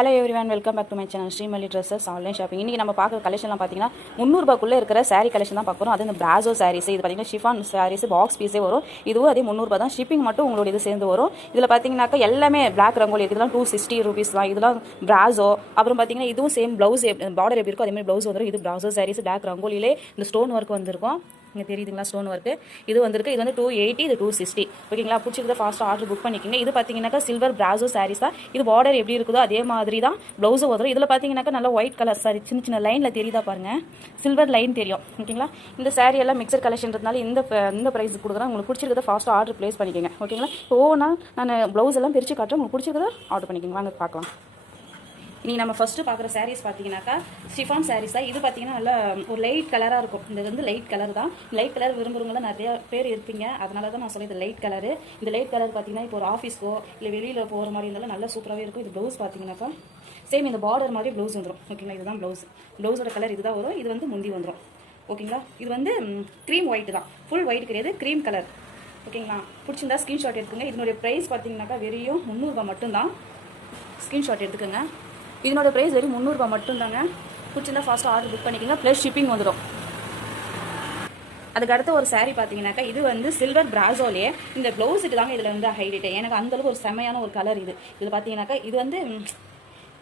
Hello everyone, welcome back to my channel Srimalli dresses online shopping. இன்றைக்கி நம்ம பார்க்குற கலெக்ஷன்லாம் பார்த்தீங்கன்னா 300 இருக்கிற சாரீ கலெக்ஷன் தான் பார்க்குறோம். அது இந்த பிராசோ சாரீஸ், இது பார்த்தீங்கன்னா ஷிஃபான் சாரீஸ் பாக்ஸ் பீஸே வரும். இதுவும் அதே 300 தான். ஷிப்பிங் மட்டும் உங்களோட இது சேர்ந்து வரும். இதில் பார்த்தீங்கன்னாக்கா எல்லாமே பிளாக் ரங்கோலி, இதெல்லாம் 260 rupees தான். இதெல்லாம் பிராசோ. அப்புறம் பார்த்தீங்கன்னா இதுவும் சேம் ப்ளவுஸ் பார்டர் எப்படி இருக்கோ அதே மாதிரி ப்ளவுஸ் வந்துடும். இது பிராசோ சாரீஸ் பிளாக் ரங்கோலியிலே இந்த ஸ்டோன் ஒர்க் வந்திருக்கும். இங்கே தெரியுதுங்களா ஸ்டோன் ஒர்க்கு. இது வந்திருக்கு. இது வந்து 280, இது 260. ஓகேங்களா? பிடிச்சிருந்தா ஃபாஸ்ட்டாக ஆர்டர் புக் பண்ணிக்கோங்க. இது பார்த்தீங்கன்னாக்கா சில்வர் பிராசோ சாரீஸ் தான். இது பார்டர் எப்படி இருக்குதோ அதே மாதிரி தான் ப்ளவுஸும் வரும். இதில் பார்த்தீங்கன்னாக்கா நல்லா ஒயிட் கலர் சாரி, சின்ன சின்ன லைனில் தெரியுதா பாருங்கள், சில்வர் லைன் தெரியும். ஓகேங்களா? இந்த சாரீ எல்லாம் மிக்சர் கலெக்ஷன்றதுனால இந்த ப்ரைஸ் கொடுக்குறேன். உங்களுக்கு பிடிச்சிருக்கத ஃபாஸ்ட்டாக ஆர்டர் ப்ளேஸ் பண்ணிக்கோங்க. ஓகேங்களா? ஒவ்வொன்றா நான் ப்ளவுஸ் எல்லாம் பிரித்து காட்டுறேன். உங்களுக்கு பிடிச்சிருக்கத ஆர்டர் பண்ணிக்கோங்க. வாங்க பார்க்கலாம். இன்றைக்கி நம்ம ஃபஸ்ட்டு பார்க்குற சாரீஸ் பார்த்தீங்கன்னாக்கா ஷிஃபான் சாரீஸ் தான். இது பார்த்தீங்கன்னா நல்லா ஒரு லைட் கலராக இருக்கும். இது வந்து லைட் கலர் தான். லைட் கலர் விரும்புகிறவங்களாம் நிறைய பேர் இருப்பீங்க. அதனால தான் நான் சொல்லி இது லைட் கலரு. இந்த லைட் கலர் பார்த்தீங்கன்னா இப்போ ஒரு ஆஃபீஸ்க்கோ இல்லை வெளியில் போகிற மாதிரி இருந்தாலும் நல்லா சூப்பராகவே இருக்கும். இது ப்ளவுஸ் பார்த்தீங்கன்னாக்கா சேம் இந்த பார்டர் மாதிரி ப்ளவுஸ் வந்துடும். ஓகேங்களா? இதுதான் ப்ளவுஸ். ப்ளவுஸோட கலர் இதுதான் வரும். இது வந்து முந்தி வந்துடும். ஓகேங்களா? இது வந்து க்ரீம் ஒயிட் தான். ஃபுல் ஒயிட் கிடையாது, க்ரீம் கலர். ஓகேங்களா? பிடிச்சிருந்தா ஸ்க்ரீன்ஷாட் எடுத்துக்கோங்க. இதனுடைய ப்ரைஸ் பார்த்தீங்கன்னாக்கா வெறும் 300 மட்டும்தான். ஸ்க்ரீன்ஷாட் எடுத்துக்கோங்க. இதனோட ப்ரைஸ் வெறும் 300 மட்டும்தாங்க. பிடிச்சிருந்தா ஃபாஸ்ட்டாக ஆர்டர் புக் பண்ணிக்கோங்க. ப்ளஸ் ஷிப்பிங் வந்துடும். அதுக்கு அடுத்த ஒரு சாரீ பார்த்தீங்கன்னாக்கா இது வந்து சில்வர் பிராசோலே இந்த ப்ளவுஸுக்கு தாங்க இதில் வந்து ஹைலைட். எனக்கு அந்தளவுக்கு ஒரு செமையான ஒரு கலர் இது. இதில் பார்த்தீங்கன்னாக்கா இது வந்து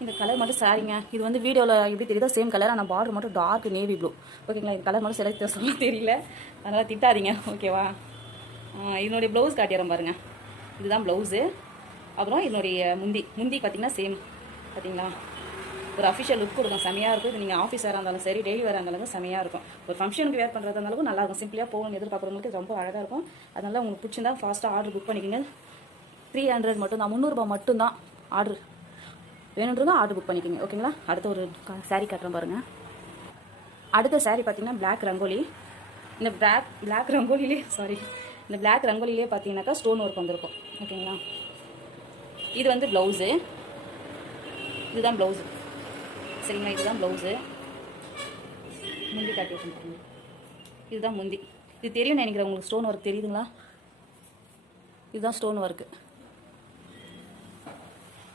இந்த கலர் மட்டும் சாரிங்க. இது வந்து வீடியோவில் எப்படி தெரியுதோ சேம் கலர், ஆனால் பார்டர் மட்டும் டார்க் நேவி ப்ளூ. ஓகேங்களா? இது கலர் மட்டும் செலக்ட் சொல்ல தெரியல, அதனால் திட்டாதீங்க. ஓகேவா? இதனுடைய ப்ளவுஸ் காட்டிடுறேன் பாருங்கள். இதுதான் ப்ளவுஸு. அப்புறம் இதனுடைய முந்தி பார்த்தீங்கன்னா சேம். பார்த்தீங்களா? ஒரு அஃபிஷியல் லுக் கொடுக்கும். செமையாக இருக்கும். இது நீங்கள் ஆஃபீஸ் வேறு இருந்தாலும் சரி, டெய்லி வேறு இருந்தாலும் செமையாக இருக்கும். ஒரு ஃபங்க்ஷனுக்கு வேர் பண்ணுறது இருந்தாலும் நல்லாயிருக்கும். சிம்பிளாக போகணும் எதிர்பார்க்குறவங்களுக்கு ரொம்ப அழகாக இருக்கும். அதனால் உங்களுக்கு பிடிச்சிருந்தா ஃபாஸ்ட்டாக ஆர்டர் புக் பண்ணிக்கோங்க. 300 மட்டும்தான், 300 மட்டும்தான். ஆர்டர் வேணுன்றதா ஆர்டர் புக் பண்ணிக்கோங்க. ஓகேங்களா? அடுத்த ஒரு சாரீ காட்டுறேன் பாருங்கள். அடுத்த சாரீ பார்த்தீங்கன்னா பிளாக் ரங்கோலி. இந்த பிளாக் ரங்கோலிலே இந்த பிளாக் ரங்கோலிலே பார்த்தீங்கன்னாக்கா ஸ்டோன் ஒர்க் வந்திருக்கும். ஓகேங்களா? இது வந்து ப்ளவுஸு. இதுதான் ப்ளவுஸு. சரிங்களா? இதுதான் ப்ளவுஸு. முந்தி காட்டி வச்சுருக்கேன். இதுதான் முந்தி. இது தெரியும் நினைக்கிறேன் உங்களுக்கு. ஸ்டோன் ஒர்க் தெரியுதுங்களா? இதுதான் ஸ்டோன் ஒர்க்கு.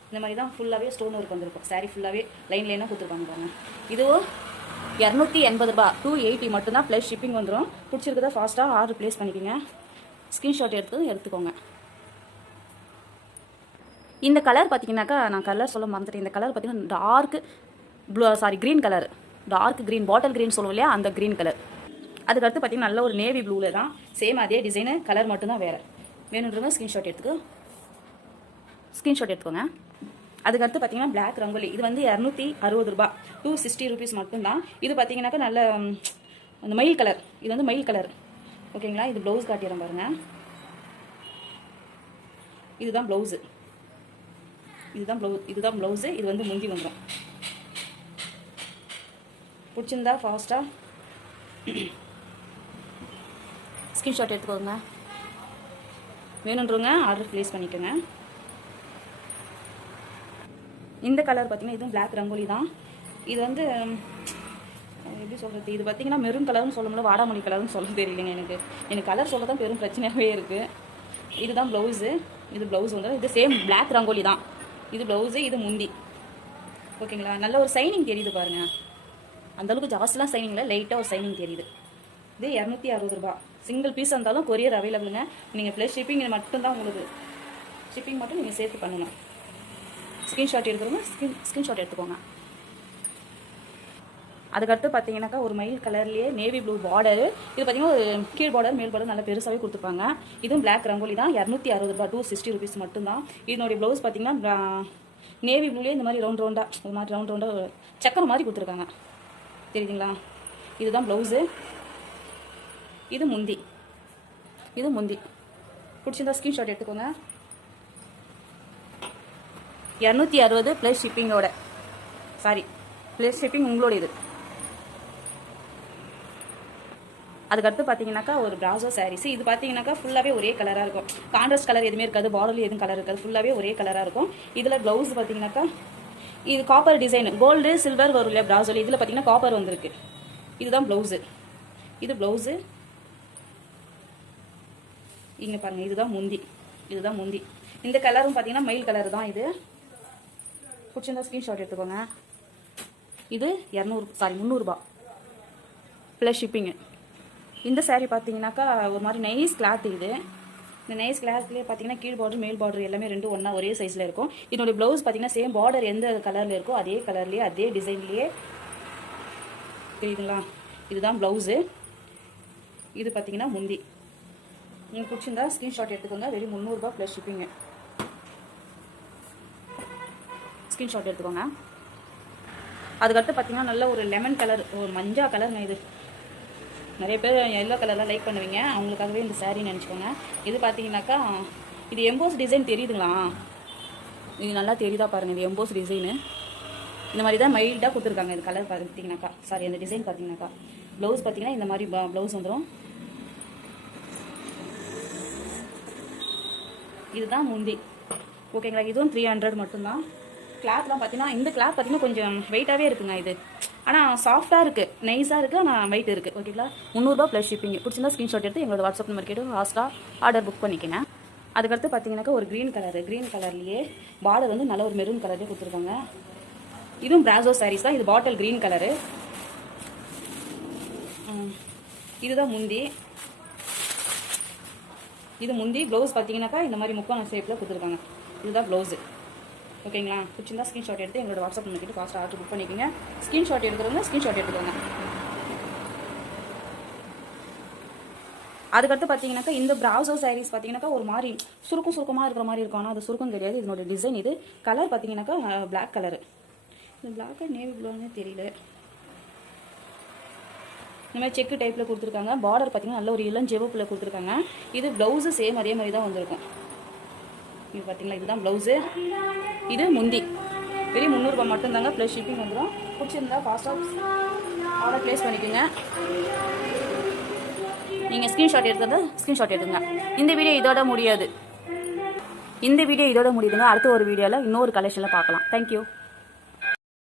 இந்த மாதிரி தான் ஃபுல்லாகவே ஸ்டோன் ஒர்க் வந்திருக்கும். சாரீ ஃபுல்லாகவே லைன் லைனாக கொடுத்துருப்பாங்க பாருங்க. இதுவும் 280 ரூபா, 280 மட்டும்தான். ப்ளஸ் ஷிப்பிங் வந்துடும். பிடிச்சிருக்கதா ஃபாஸ்ட்டாக ஆர்டர் ப்ளேஸ் பண்ணிக்கோங்க. ஸ்க்ரீன்ஷாட் எடுத்துக்கோங்க. இந்த கலர் பார்த்தீங்கன்னாக்கா நான் கலர் சொல்ல மறந்துட்டேன். இந்த கலர் பார்த்தீங்கன்னா dark green colour. Dark green, bottle green சொல்லுவோம் இல்லையா, அந்த க்ரீன் கலர். அதுக்கடுத்து பார்த்தீங்கன்னா நல்ல ஒரு நேவி ப்ளூவில் தான். சேம் அதே டிசைனு, கலர் மட்டும்தான் வேறு. வேணுன்றவங்க ஸ்க்ரீன்ஷாட் எடுத்துக்கோங்க. அதுக்கடுத்து பார்த்தீங்கன்னா பிளாக் ரங்கோலி. இது வந்து 260 ரூபா, 260 rupees மட்டும்தான். இது பார்த்தீங்கன்னாக்கா நல்ல அந்த மயில் கலர். இது வந்து மயில் கலர். ஓகேங்களா? இது ப்ளவுஸ் காட்டிடுறேன் பாருங்கள். இதுதான் ப்ளவுஸு. இதுதான் ப்ளவுஸு. இது வந்து முந்தி வந்துடும். பிடிச்சிருந்தா ஃபாஸ்ட்டாக ஸ்க்ரீன்ஷாட் எடுத்துக்கோங்க. வேணுன்றவங்க ஆர்டர் ப்ளேஸ் பண்ணிக்கோங்க. இந்த கலர் பார்த்தீங்கன்னா இதுவும் பிளாக் ரங்கோலி தான். இது வந்து எப்படி சொல்கிறது, இது பார்த்தீங்கன்னா மெரூன் கலர்னு சொல்ல முடியல, வாடாமல்லி கலர்னு சொல்ல தெரியலைங்க. எனக்கு கலர் சொல்ல தான் பெரும் பிரச்சனையாகவே இருக்குது. இதுதான் ப்ளவுஸு. இது ப்ளவுஸ் வந்து இது சேம் பிளாக் ரங்கோலி தான். இது ப்ளவுஸு, இது முந்தி. ஓகேங்களா? நல்ல ஒரு சைனிங் தெரியுது பாருங்கள். அந்தளவுக்கு ஜாஸ்திலாம் சைனிங் இல்லை, லைட்டாக ஒரு சைனிங் தெரியுது. இது 260 ரூபா. சிங்கிள் பீஸ் இருந்தாலும் கொரியர் அவைலபிளுங்க. நீங்கள் ப்ளஸ் ஷிப்பிங் மட்டும்தான். உங்களுக்கு ஷிப்பிங் மட்டும் நீங்கள் சேர்த்து பண்ணணும். ஸ்க்ரீன்ஷாட் எடுத்துக்கோங்க. அதுக்கடுத்து பார்த்தீங்கன்னாக்கா ஒரு மயில் கலர்லேயே நேவி ப்ளூ பார்டரு. இது பார்த்தீங்கன்னா ஒரு கீழ் பார்டர் மேல் பார்டர் நல்லா பெருசாகவே கொடுத்துருப்பாங்க. இதுவும் பிளாக் ரங்கோலி தான். 260 ரூபா, 260 rupees மட்டும்தான். இதனுடைய ப்ளவுஸ் பார்த்தீங்கன்னா நேவி ப்ளூலேயே இந்த மாதிரி ரவுண்டாக ஒரு மாதிரி ரவுண்டாக சக்கரை மாதிரி கொடுத்துருக்காங்க. தெரியுதுங்களா? இதுதான் ப்ளவுஸு. இது முந்தி. பிடிச்சிருந்தா ஸ்க்ரீன்ஷாட் எடுத்துக்கோங்க. 260 ப்ளஸ் ஷிப்பிங்கோட. ப்ளஸ் ஷிப்பிங் உங்களோட இது. அதுக்கடுத்து பார்த்தீங்கன்னாக்கா ஒரு பிராசோ சாரீஸ். இது பார்த்தீங்கன்னாக்கா ஃபுல்லாகவே ஒரே கலராக இருக்கும். கான்ட்ராஸ்ட் கலர் எதுவுமே இருக்காது, பார்டர்ல எதுவும் கலர் இருக்காது. ஃபுல்லாகவே ஒரே கலராக இருக்கும். இதில் ப்ளவுஸ் பார்த்தீங்கன்னாக்கா இது காப்பர் டிசைன், கோல்டு சில்வர் வரும் இல்லையா பிராசோல. இதில் பார்த்தீங்கன்னா காப்பர் வந்திருக்கு. இதுதான் ப்ளவுஸு. இது ப்ளவுஸு. இங்கே பாருங்கள், இதுதான் முந்தி. இந்த கலரும் பார்த்தீங்கன்னா மயில் கலர் தான். இது பிடிச்சிருந்தா ஸ்க்ரீன்ஷாட் எடுத்துக்கோங்க. இது 300 ப்ளஸ் ஷிப்பிங்கு. இந்த saree பார்த்தீங்கன்னாக்கா ஒரு மாதிரி நைஸ் கிளாத். இது இந்த நைஸ் கிளாத்லேயே பார்த்தீங்கன்னா கீழ் பார்டர் மேல் பார்டர் எல்லாமே ரெண்டும் ஒன்றா ஒரே சைஸில் இருக்கும். இதனுடைய ப்ளவுஸ் பார்த்தீங்கன்னா சேம் பார்டர் எந்த கலரில் இருக்கோ அதே கலர்லேயே அதே டிசைன்லேயே தெரியுதுங்களா. இதுதான் ப்ளவுஸு. இது பார்த்தீங்கன்னா முந்தி. உங்களுக்கு பிடிச்சிருந்தா ஸ்க்ரீன்ஷாட் எடுத்துக்கோங்க. வெறும் 300 ப்ளஸ் ஷிப்பிங்கு. ஸ்க்ரீன்ஷாட் எடுத்துக்கோங்க. அதுக்கடுத்து பார்த்தீங்கன்னா நல்ல ஒரு லெமன் கலர், ஒரு மஞ்சா கலருங்க. இது நிறைய பேர் எல்லோ கலர்லாம் லைக் பண்ணுவீங்க, அவங்களுக்காகவே இந்த saree நினச்சிக்கோங்க. இது பார்த்தீங்கன்னாக்கா இது எம்போஸ் டிசைன் தெரியுதுங்களா. இது நல்லா தெரியுதா பாருங்கள். இது எம்போஸ் டிசைனு இந்த மாதிரி தான் மைல்டாக கொடுத்துருக்காங்க. இது கலர் பார்த்தீங்கன்னாக்கா சாரி அந்த டிசைன் பார்த்தீங்கன்னாக்கா. ப்ளவுஸ் பார்த்தீங்கன்னா இந்த மாதிரி ப்ளவுஸ் வந்துடும். இதுதான் முந்தி. ஓகேங்களா. இதுவும் 300 மட்டும்தான். கிளாத்லாம் பார்த்தீங்கன்னா இந்த கிளாத் பார்த்தீங்கன்னா கொஞ்சம் வெயிட்டாகவே இருக்குங்க. இது ஆனால் சாஃப்டாக இருக்குது, நைஸாக இருக்குது, ஆனால் வெயிட் இருக்குது. ஓகேங்களா. 300 ப்ளஸ் ஷிப்பிங். பிடிச்சிருந்தா ஸ்க்ரீன்ஷாட் எடுத்து எங்களோட வாட்ஸ்அப் நம்பர் கேட்டு ஃபாஸ்ட்டாக ஆர்டர் புக் பண்ணிக்கங்க. அதுக்கடுத்து பார்த்தீங்கன்னாக்கா ஒரு க்ரீன் கலர்லேயே பார்டர் வந்து நல்ல ஒரு மெரூன் கலர்லேயே கொடுத்துருக்காங்க. இதுவும் பிராசோ சாரீஸ் தான். இது பாட்டில் க்ரீன் கலரு. இதுதான் முந்தி. இது முந்தி. ப்ளவுஸ் பார்த்தீங்கன்னாக்கா இந்த மாதிரி முக்கோண ஷேப்பில் கொடுத்துருக்காங்க. இதுதான் ப்ளவுஸு. ஓகேங்களா. பிடிச்சிருந்தா ஸ்க்ரீன்ஷாட் எடுத்து எங்களோட வாட்ஸ்அப் நம்பர் கிட்ட ஃபாஸ்ட்டாக ஆர்டர் புக் பண்ணிக்கோங்க. ஸ்க்ரீன்ஷாட் எடுக்கிறவங்க ஸ்க்ரீன்ஷாட் எடுத்துக்கோங்க. அதுக்கடுத்து பார்த்தீங்கன்னாக்கா இந்த பிராசோ சாரீஸ் பார்த்தீங்கன்னாக்கா ஒரு மாதிரி சுருக்கமாக இருக்கிற மாதிரி இருக்கும். ஆனால் அது சுருக்கம் கிடையாது. இதனோட டிசைன் இது. கலர் பார்த்தீங்கன்னாக்கா பிளாக் கலரு. இந்த பிளாக் நேவி ப்ளூன்னு தெரியல. இந்த மாதிரி செக்கு டைப்பில் கொடுத்துருக்காங்க. பார்டர் பார்த்தீங்கன்னா நல்ல ஒரு இளஞ்சிவப்பில் கொடுத்துருக்காங்க. இது ப்ளவுஸு சேம் அதே மாதிரி தான் வந்திருக்கும். இது பார்த்தீங்களா. இதுதான் ப்ளவுஸு. இது முந்தி. வெறும் 300 மட்டும்தாங்க. ப்ளஸ் ஷிப்பிங் வந்துடும். பிடிச்சிருந்தா ஃபாஸ்ட்டாக ஆர்டர் ப்ளேஸ் பண்ணிக்கோங்க. நீங்கள் ஸ்க்ரீன்ஷாட் எடுத்துங்க. இந்த வீடியோ இதோட முடியுதுங்க. அடுத்த ஒரு வீடியோவில் இன்னொரு கலெக்ஷனில் பார்க்கலாம். தேங்க்யூ.